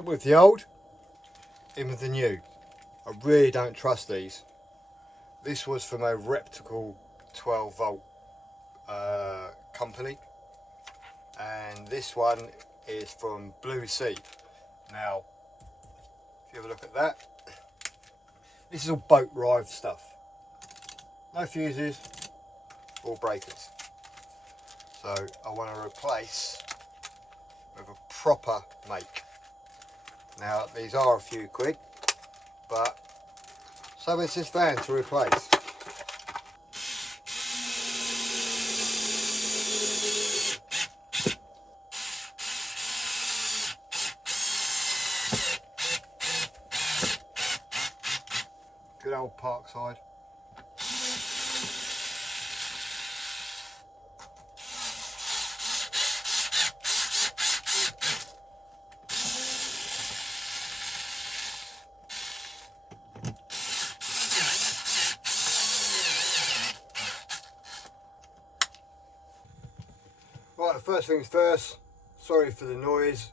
Out with the old, in with the new. I really don't trust these. This was from a reputable 12 volt company, and this one is from Blue Sea. Now, if you have a look at that, this is all boat ride stuff. No fuses, all breakers. So I want to replace with a proper make. Now these are a few quid, but so is this van to replace. Good old Parkside. Right, the first things first, sorry for the noise.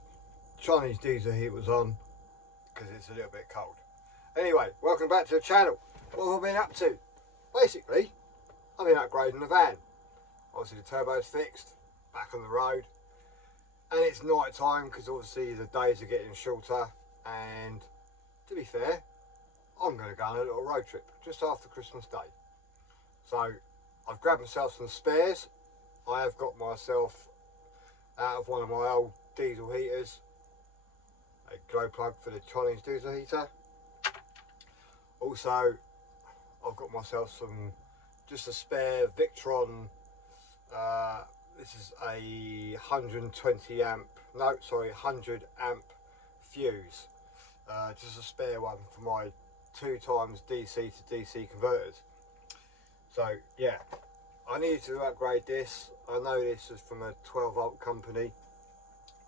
Chinese diesel heat was on because it's a little bit cold. Anyway, welcome back to the channel. What have I been up to? Basically, I've been upgrading the van. Obviously the turbo's fixed, back on the road. And it's night time because obviously the days are getting shorter, and to be fair, I'm going to go on a little road trip just after Christmas Day. So I've grabbed myself some spares. I have got myself out of one of my old diesel heaters a glow plug for the Chinese diesel heater. Also, I've got myself just a spare Victron. This is a 100 amp fuse. Just a spare one for my 2x DC to DC converters. So yeah, I needed to upgrade this. I know this is from a 12 volt company,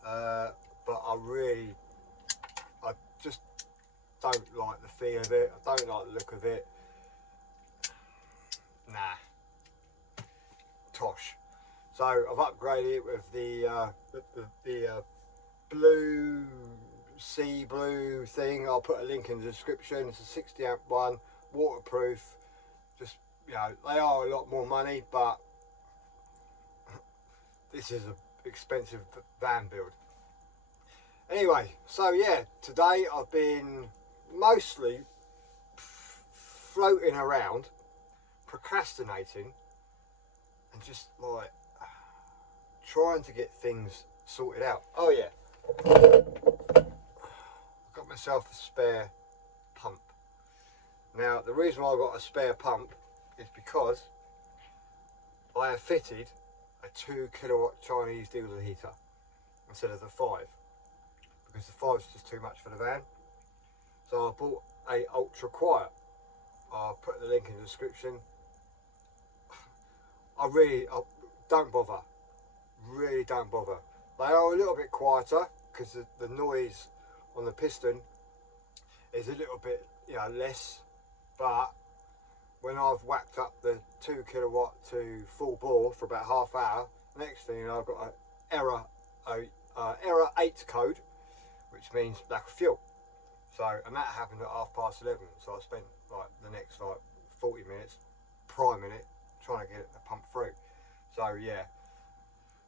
but I just don't like the feel of it. I don't like the look of it. Nah, tosh. So I've upgraded it with the blue sea blue thing. I'll put a link in the description. It's a 60 amp one, waterproof. Just, you know, they are a lot more money, but this is an expensive van build. Anyway, so yeah, today I've been mostly floating around, procrastinating, and just like trying to get things sorted out. Oh yeah, I've got myself a spare pump. Now the reason why I got a spare pump is because I have fitted a 2 kilowatt Chinese diesel heater instead of the 5, because the 5 is just too much for the van. So I bought a ultra quiet. I'll put the link in the description. I don't bother. Really don't bother. They are a little bit quieter because the noise on the piston is a little bit, you know, less. But when I've whacked up the 2 kilowatt to full bore for about half hour, next thing you know, I've got an error 8 code, which means lack of fuel. So, and that happened at 11:30. So I spent like the next like 40 minutes priming it, trying to get it to pump through. So yeah,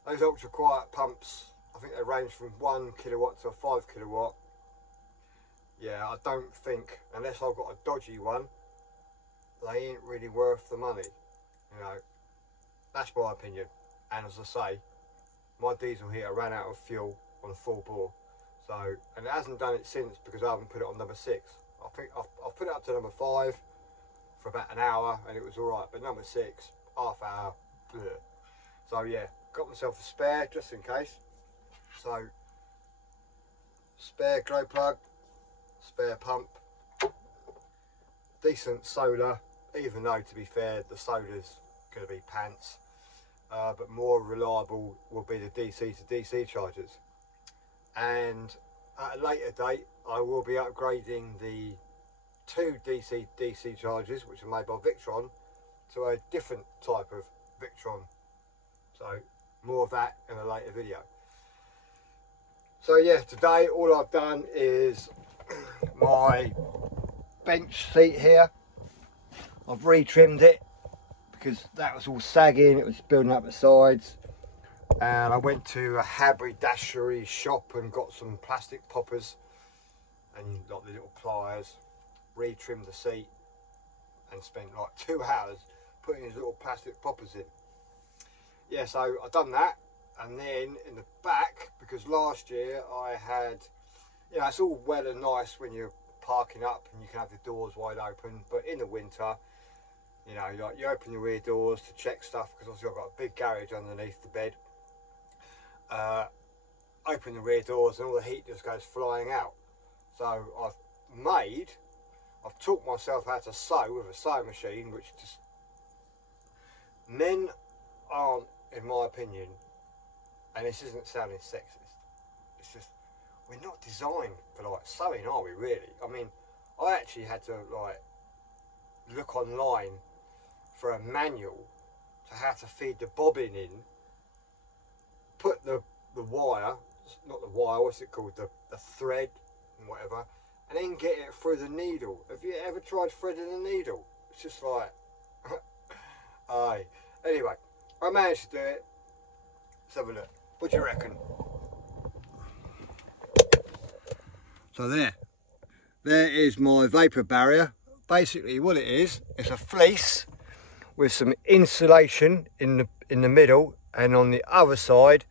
those ultra quiet pumps, I think they range from 1 kilowatt to a 5 kilowatt. Yeah, I don't think, unless I've got a dodgy one, they ain't really worth the money. You know, that's my opinion. And as I say, my diesel heater ran out of fuel on a full bore. So, and it hasn't done it since because I haven't put it on number 6. I think I've put it up to number 5 for about an hour and it was alright, but number 6, half hour, bleh. So yeah, got myself a spare just in case. So, spare glow plug, spare pump, decent solar, even though to be fair the solar's going to be pants, but more reliable will be the DC to DC chargers. And at a later date I will be upgrading the 2 DC DC chargers, which are made by Victron, to a different type of Victron. So more of that in a later video. So yeah, today all I've done is my bench seat here. I've retrimmed it because that was all sagging, it was building up the sides. And I went to a haberdashery shop and got some plastic poppers and like the little pliers, retrimmed the seat and spent like 2 hours putting these little plastic poppers in. Yeah, so I've done that. And then in the back, because last year I had, you know, it's all well and nice when you're parking up and you can have the doors wide open, but in the winter, you know, like you open the rear doors to check stuff, because obviously I've got a big garage underneath the bed. Open the rear doors and all the heat just goes flying out. So I've taught myself how to sew with a sewing machine, which just, men aren't, in my opinion, and this isn't sounding sexist, it's just, we're not designed for like sewing, are we really? I mean, I actually had to like look online for a manual to how to feed the bobbin in, put the wire, not the wire, what's it called, the thread and whatever, and then get it through the needle. Have you ever tried threading a needle? It's just like, aye. Anyway, I managed to do it. Let's have a look. What do you reckon? So there is my vapor barrier. Basically what it is, it's a fleece with some insulation in the middle, and on the other side,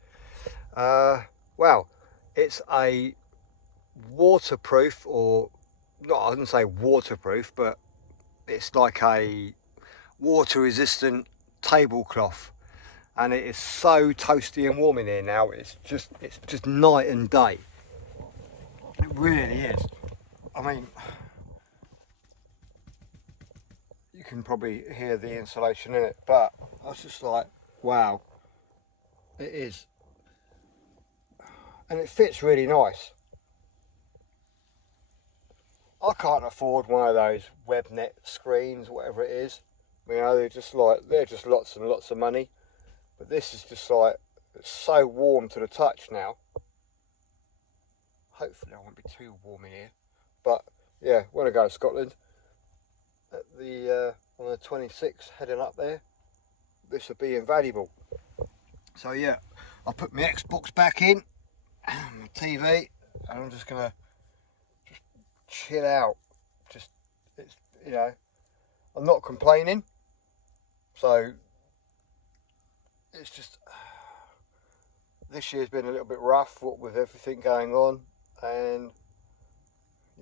well, it's a waterproof, or not, I wouldn't say waterproof, but it's like a water resistant tablecloth. And it is so toasty and warm in here now. It's just night and day. It really is. I mean, you can probably hear the insulation in it, but I was just like, wow, it is. And it fits really nice. I can't afford one of those webnet screens, whatever it is. You know, they're just lots and lots of money. But this is just like, it's so warm to the touch now. Hopefully I won't be too warm in here. But yeah, when I go to Scotland at the on the 26th, heading up there, this will be invaluable. So yeah, I'll put my Xbox back in, my TV, and I'm just gonna chill out. It's, you know, I'm not complaining. So it's just, this year's been a little bit rough, what with everything going on, and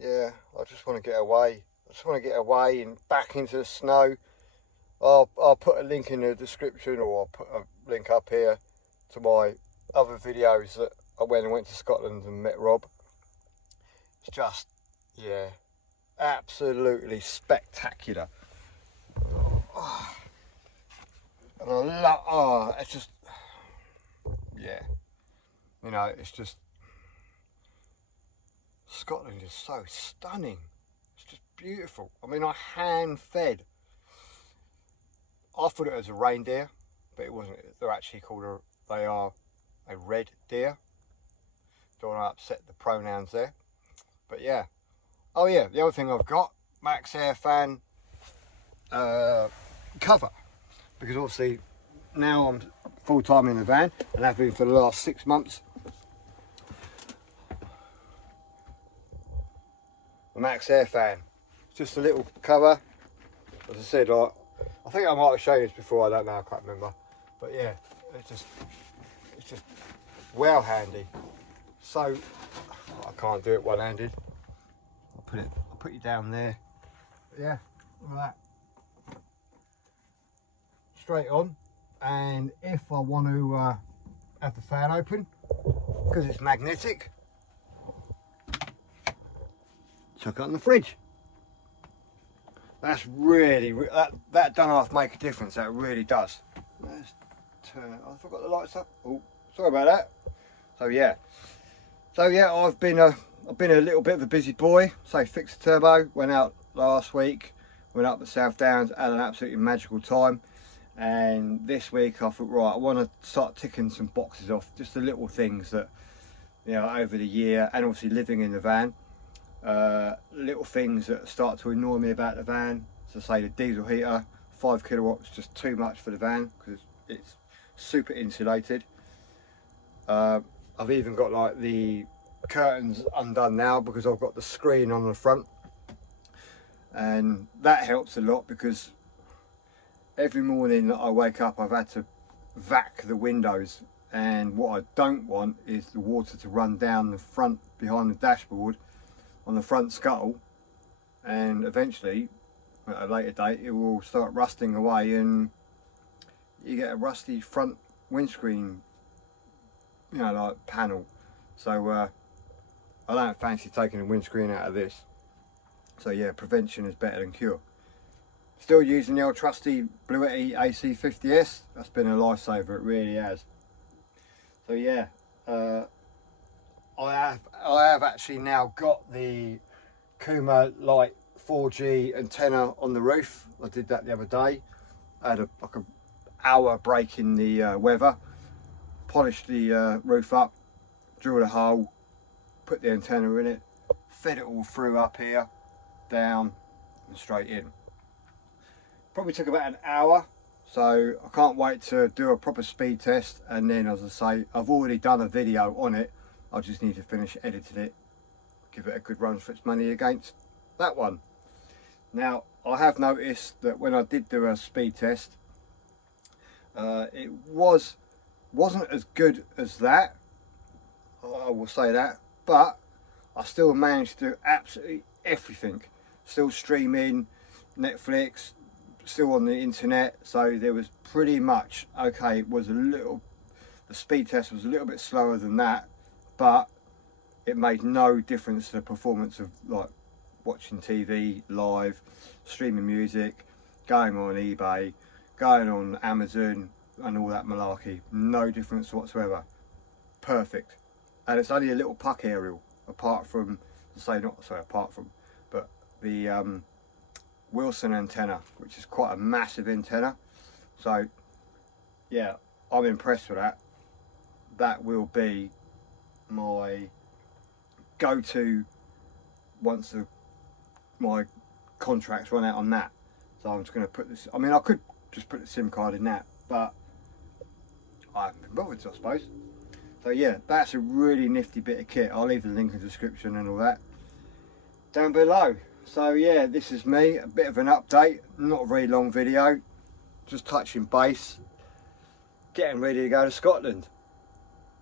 yeah, I just want to get away. I just want to get away and back into the snow. I'll put a link in the description, or I'll put a link up here to my other videos that I went to Scotland and met Rob. It's just, yeah, absolutely spectacular. And I love, it's just, yeah, you know, it's just, Scotland is so stunning. It's just beautiful. I mean, I hand fed. I thought it was a reindeer, but it wasn't. They're actually called they are a red deer. Don't want to upset the pronouns there. But yeah. Oh yeah, the other thing I've got, Maxxair fan cover. Because obviously now I'm full-time in the van, and have been for the last 6 months. A Maxxair fan. Just a little cover. As I said, I think I might have shown you this before, I don't know, I can't remember. But yeah, it's just well handy. So I can't do it one-handed. I'll put you down there. But yeah, look at that. Straight on. And if I want to have the fan open, because it's magnetic, chuck it on the fridge. That's really, that don't half make a difference, that really does. Let's turn, I forgot the lights up. Oh, sorry about that. So yeah, I've been a little bit of a busy boy. So fixed the turbo, went out last week, went up the South Downs, had an absolutely magical time. And this week I thought, right, I want to start ticking some boxes off, just the little things that, you know, over the year, and obviously living in the van. Little things that start to annoy me about the van, so say the diesel heater, 5 kilowatts, just too much for the van because it's super insulated. I've even got like the curtains undone now because I've got the screen on the front, and that helps a lot because every morning that I wake up I've had to vac the windows, and what I don't want is the water to run down the front behind the dashboard on the front scuttle, and eventually at a later date it will start rusting away and you get a rusty front windscreen, you know, like panel. So I don't fancy taking the windscreen out of this. So yeah, prevention is better than cure. Still using the old trusty Bluetti AC50S. That's been a lifesaver, it really has. So yeah, I have actually now got the KUMA Light 4G antenna on the roof. I did that the other day. I had like an hour break in the weather, polished the roof up, drilled a hole, put the antenna in it, fed it all through up here, down and straight in. Probably took about an hour, so I can't wait to do a proper speed test, and then, as I say, I've already done a video on it. I just need to finish editing it, give it a good run for its money against that one. Now, I have noticed that when I did do a speed test, it wasn't as good as that, I will say that, but I still managed to do absolutely everything. Still streaming Netflix, still on the internet, so there was pretty much okay. It was the speed test was a little bit slower than that, but it made no difference to the performance of like watching TV live, streaming music, going on eBay, going on Amazon and all that malarkey. No difference whatsoever. Perfect. And it's only a little puck aerial, apart from but the Wilson antenna, which is quite a massive antenna. So yeah, I'm impressed with that. That will be my go-to once my contracts run out on that. So I'm just going to put this, I mean, I could just put the SIM card in that, but I haven't been bothered to, I suppose. So yeah, that's a really nifty bit of kit. I'll leave the link in the description and all that down below. So yeah, this is me, a bit of an update, not a very long video, just touching base, getting ready to go to Scotland,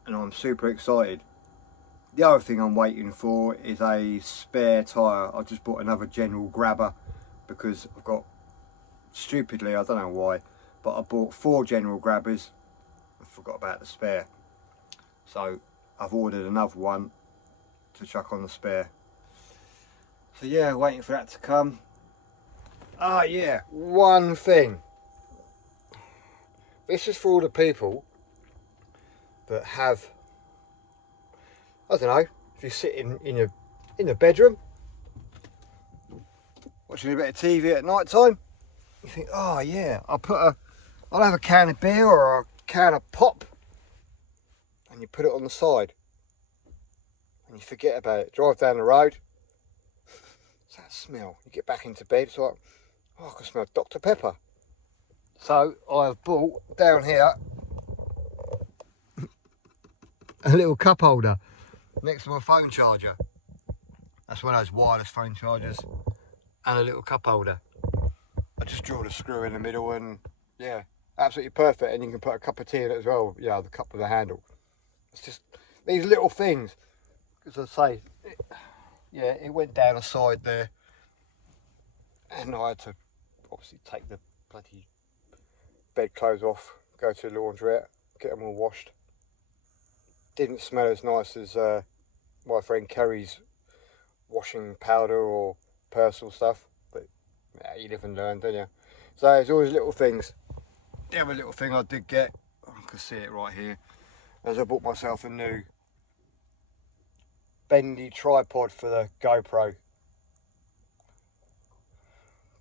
and I'm super excited. The other thing I'm waiting for is a spare tyre. I just bought another general grabber because I've got, stupidly, I don't know why, but I bought 4 general grabbers. I forgot about the spare. So I've ordered another one to chuck on the spare. So yeah, waiting for that to come. Ah yeah, one thing. This is for all the people that have, I don't know, if you're sitting in your bedroom watching a bit of TV at night time, you think, oh yeah, I'll have a can of beer or a can of pop, and you put it on the side and you forget about it. Drive down the road, what's that smell? You get back into bed, it's like, oh, I can smell Dr. Pepper. So I've bought down here a little cup holder next to my phone charger. That's one of those wireless phone chargers, and a little cup holder. I just drilled a screw in the middle, and yeah, absolutely perfect. And you can put a cup of tea in it as well, yeah, the cup with the handle. It's just these little things, as I say, it went down the side there, and I had to obviously take the bloody bedclothes off, go to the laundrette, get them all washed. Didn't smell as nice as my friend Kerry's washing powder or Persil stuff, but yeah, you live and learn, don't you? So it's always little things. The other little thing I did get, I can see it right here, as I bought myself a new bendy tripod for the GoPro.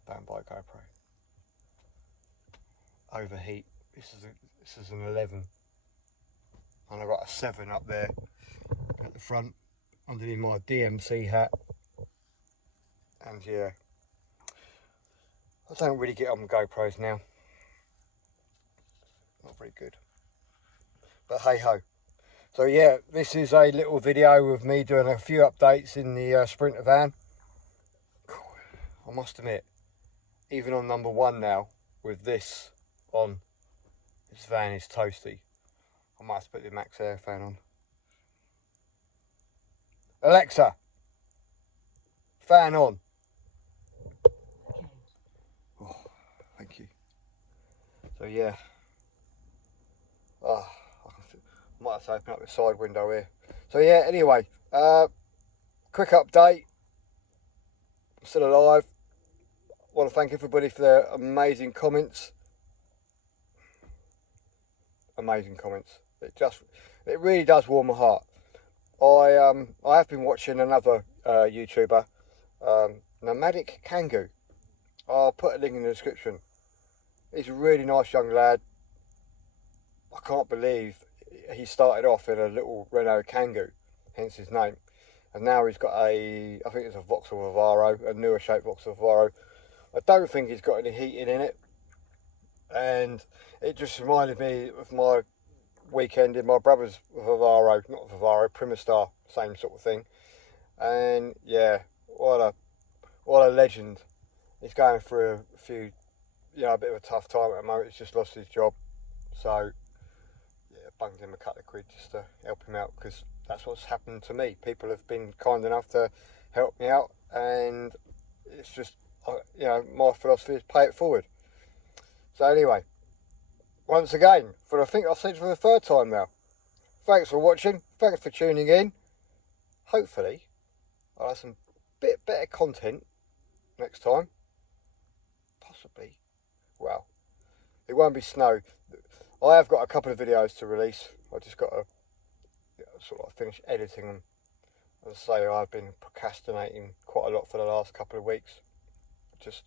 Don't buy GoPro. Overheat. This is an 11, and I've got a 7 up there. at the front underneath my DMC hat. And yeah, I don't really get on GoPros now. Not very good. But hey ho. So yeah, this is a little video of me doing a few updates in the Sprinter van. I must admit, even on number 1 now, with this on, this van is toasty. I might have to put the Maxxair fan on. Alexa, fan on. Oh, thank you. So yeah. Oh, I might have to open up the side window here. So yeah, anyway, quick update. I'm still alive. I want to thank everybody for their amazing comments. Amazing comments. It really does warm my heart. I have been watching another YouTuber, Nomadic Kangoo. I'll put a link in the description. He's a really nice young lad. I can't believe he started off in a little Renault Kangoo, hence his name. And now he's got I think it's a Vauxhall Vivaro, a newer shaped Vauxhall Vivaro. I don't think he's got any heating in it. And it just reminded me of my weekend in my brother's Vivaro, not Vivaro, Primastar, same sort of thing. And yeah, what a legend. He's going through a few, a bit of a tough time at the moment. He's just lost his job. So yeah, bunged him a couple of quid just to help him out, because that's what's happened to me. People have been kind enough to help me out, and it's just, my philosophy is pay it forward. So anyway, once again, I think I've said it for the 3rd time now, thanks for watching, thanks for tuning in. Hopefully I'll have some bit better content next time. Possibly. Well, it won't be snow. I have got a couple of videos to release. I just got to sort of finish editing them. As I say, I've been procrastinating quite a lot for the last couple of weeks. Just,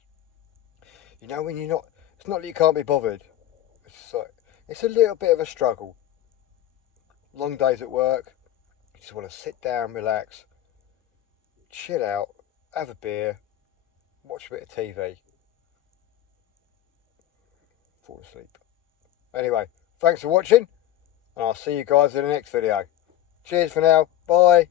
when you're not, it's not that you can't be bothered. It's like, it's a little bit of a struggle. Long days at work. You just want to sit down, relax, chill out, have a beer, watch a bit of TV, fall asleep. Anyway, thanks for watching, and I'll see you guys in the next video. Cheers for now. Bye.